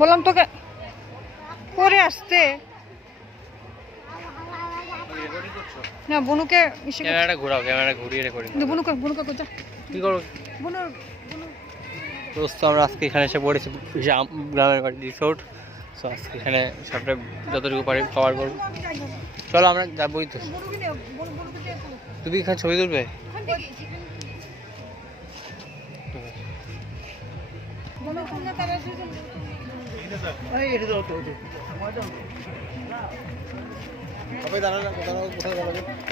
বললাম তোকে পরে আসতে না। বনুকে ক্যামেরাটা ঘোরাও, ক্যামেরা ঘুরিয়ে রেকর্ডিং করো। বনুকে কোথা কি করো? দোস্ত আমরা আজকে এখানে এসে পড়েছি গ্রামের বাড়ি রিসোর্ট। সো আজকে এখানে সবটা যতটুকু পারি কভার করবো। চলো আমরা যাবোই তো। তুমি এখানে ছবি তুলবে?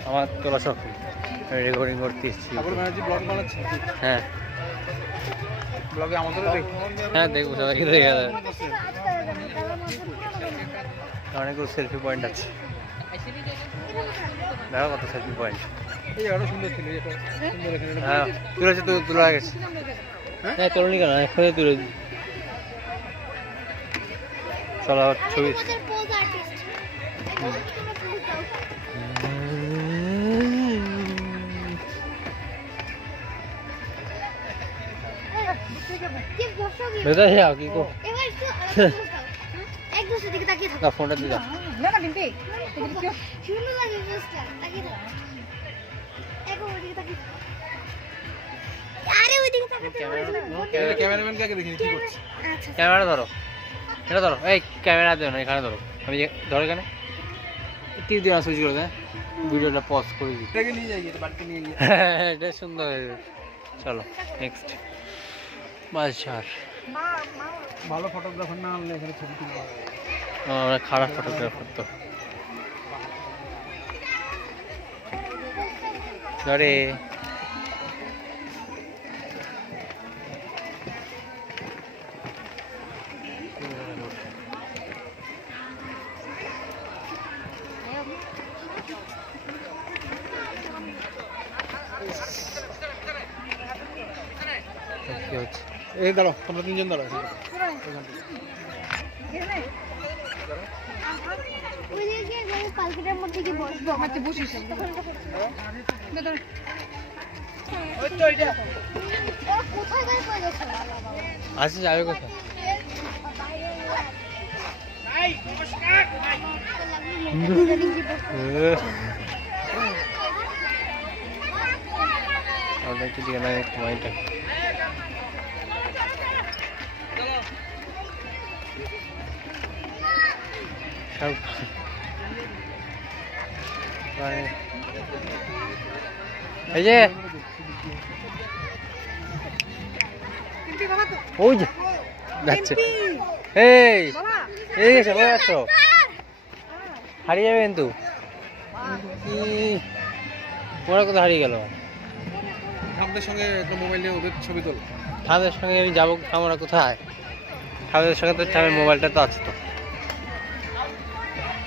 আমার তোলা সব রেকর্ডিং করতে এসেছি। হ্যাঁ হ্যাঁ দেখবো, সবাইকে দেখে যাবে। অনেকগুলো সেলফি পয়েন্ট আছে, দেখো কত সেলফি পয়েন্ট। হ্যাঁ তুলেছে, তোলা গেছে। হ্যাঁ তোলনি কেন, এখানে তুলেছি। চলো ছবি। ভেতরে যাও কি কো? ফোনটা দিয়ে দাও। ক্যামেরা ধরো, এটা ধরো। এই ক্যামেরা দেও না, এখানে ধরো। আমি ধরো এখানে টিপ দিয়ে সুইচ করে দেয়, ভিডিওটা পজ করে দিই। এটা সুন্দর হয়ে যাবে। চলো নেক্সট। বাজার ভালো ফটোগ্রাফার না আনলে এখানে ছবি তুলতে হবে। আমরা খারাপ ফটোগ্রাফার তো। ধরে কি হচ্ছে? এই দাঁড়ো, তোমরা তিনজন দাঁড়ো। আচ্ছা যাবে কোথায়? একটু দিয়ে না সময়টা। এই যে ওই যে যাচ্ছে। এই এই সবাই আছো, হারিয়ে যাবে কিন্তু। ওরা কোথায় হারিয়ে গেল? আমাদের সঙ্গে একটা মোবাইল নিয়ে ওদের ছবি তোল। তাদের সঙ্গে আমি যাবো, আমরা কোথায়? তাদের সঙ্গে তো আমার মোবাইলটা তো আছে তো।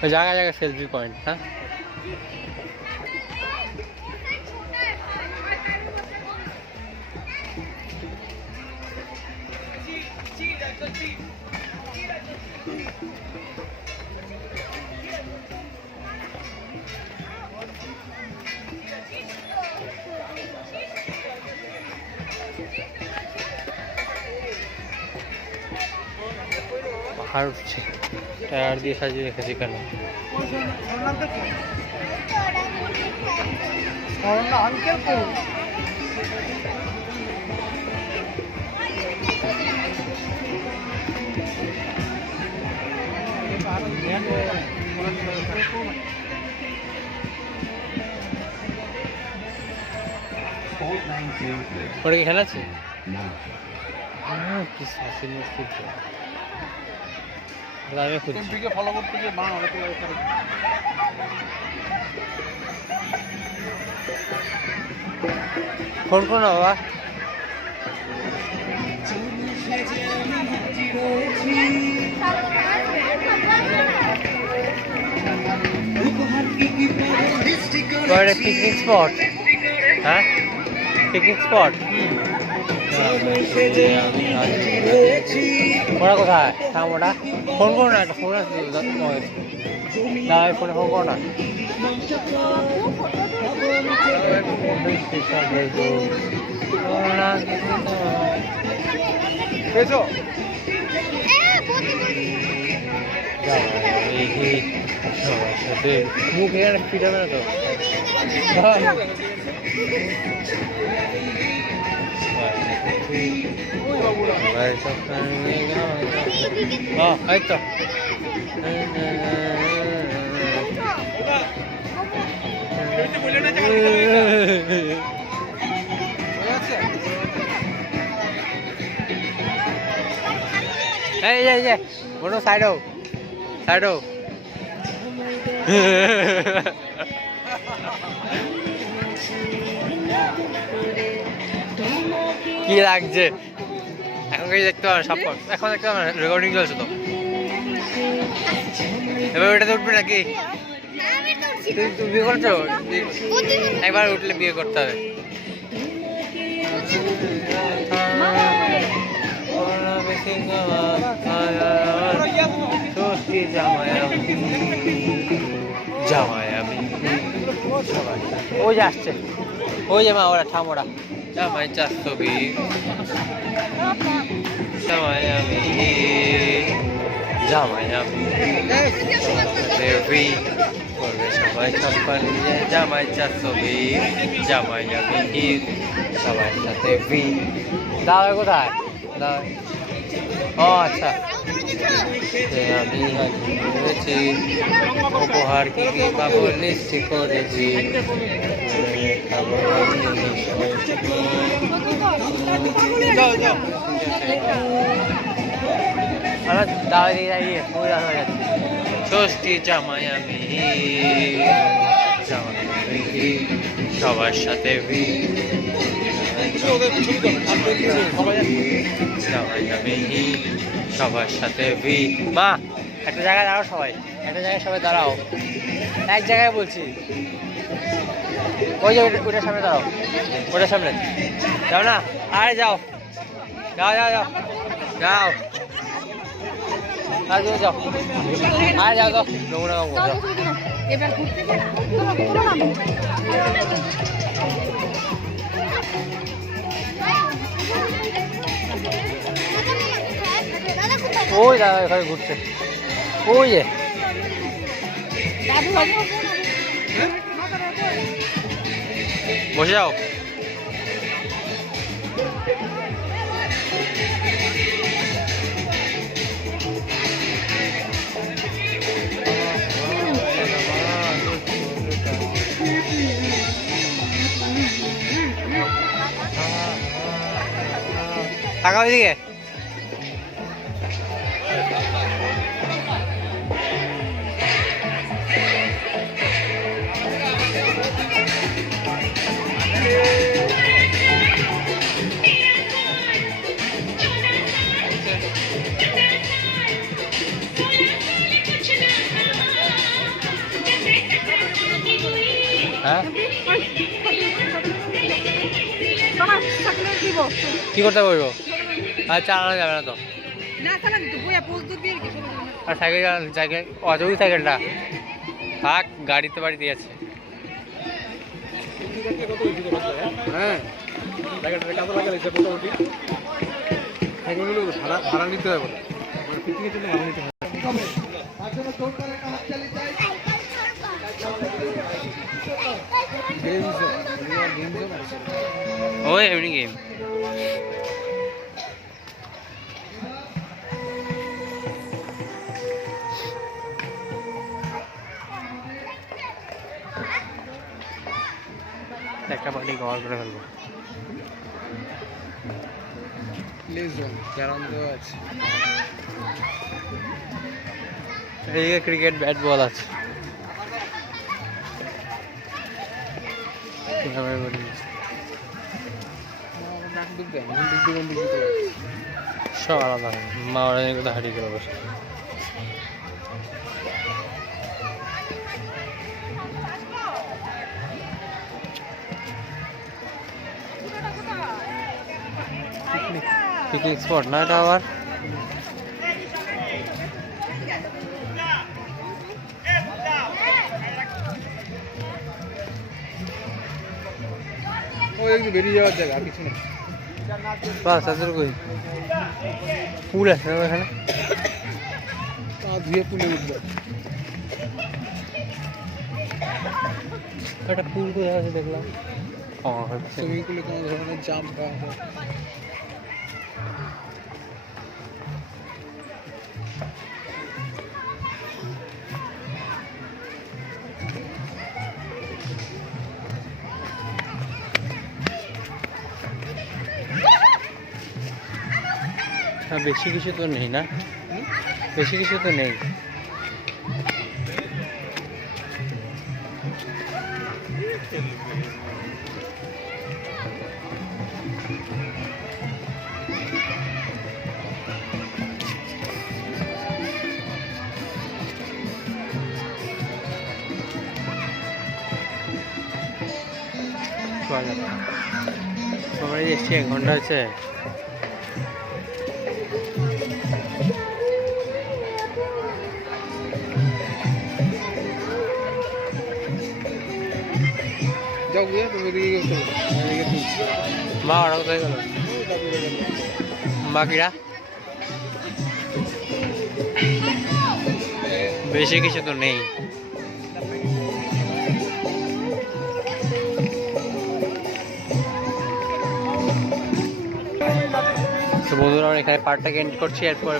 ওই জায়গায় জায়গায় সেলফি পয়েন্ট। হ্যাঁ পাহাড় উঠছে, টায়ার দিয়ে সাজিয়ে রেখেছি কেন? ওটা কি খেলা আছে? কি শাসিন মুশকিল। আমি খুঁজছি। ফলো করতে গিয়ে মা অনেক ফোন করো না বাবা। Picnic spot. হ্যাঁ পিকনিক স্পট। ওরা কোথায়? থাম, ওটা ফোন করো না, একটা ফোন আসছে না, ফোনে ফোন করো না। পেয়েছো? মুখ এখানে ফিট হবে না তো এই তো এই যে বড় সাইডও কি লাগছে এখন কিছু দেখতে পারো সব এখন দেখতে পারো রেকর্ডিং চলছে তো এবার ওটাতে উঠবে নাকি তুমি বিয়ে করছো একবার উঠলে বিয়ে করতে হবে জামাই আমি ওই যে আসছে ওই যে মা ওরা ঠামোরা জামাই চার ছবি জামাই আমি দেবী করবে সবাই কোম্পানি জামাই চার ছবি জামাই আমি সবাই সাথে ভি দাও কোথায় দাও ও আচ্ছা আমি করেছি উপহার কি কি পাবো লিস্টি করেছি আমার দাঁড়িয়ে দাঁড়িয়ে মহিলা হয়ে যাচ্ছে ষষ্ঠী জামাই আমি সবার সাথে সবার সাথে মা একটা জায়গায় দাঁড়াও সবাই একটা জায়গায় সবাই দাঁড়াও এক জায়গায় বলছি ওই যে ওটার সামনে দাঁড়াও ওটার সামনে যাও না আরে যাও যাও যাও যাও যাও আর যাও আর যাও তো নোংরা কাম করো এবার ঘুরতে ওই দাদা এখানে ঘুরছে ওই যে বসে যাও টাকা ওইদিকে হ্যাঁ কি করতে বলবো আর চালানো যাবে না তো আর সাইকেল সাইকেল অজবি সাইকেলটা থাক গাড়িতে বাড়িতে আছে হ্যাঁ জায়গাটা কাজে লাগাইছে মোটামুটি সাইকেলগুলো ভাড়া নিতে হবে মানে পিকনিকের জন্য ভাড়া নিতে হবে ওই এমনি গেম একটা পার্টি কভার করে ফেলবো এইদিকে ক্রিকেট ব্যাট বল আছে সব আলাদা মা ওরা কোথাও হারিয়ে গেল বসে পিকনিক স্পট না এটা আবার ওই একটু বেরিয়ে যাওয়ার জায়গা আর কিছু নেই বাস এতটুকুই। পুল আছে না এখানে? পা ধুয়ে পুলে উঠবে। একটা পুল কোথায় আছে দেখলাম। সুইমিং পুলে কোনো ধরনের জাম্প বা হ্যাঁ, বেশি কিছু তো নেই না, বেশি কিছু তো নেই। আমরা এসছি 1 ঘন্টা হচ্ছে। যাও গিয়ে তুমি এদিকে গিয়ে চলো, আমি এদিকে তুলছি। মা ওরা কোথায় গেল? বাকিরা বেশি কিছু তো নেই। তো বন্ধুরা আমরা এখানে পার্টটাকে এন্ড করছি, এরপর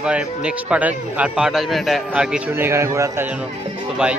নেক্সট পার্ট আর পার্ট আসবে, এটা আর কিছু নেই এখানে ঘোরার, তার জন্য তো বাই।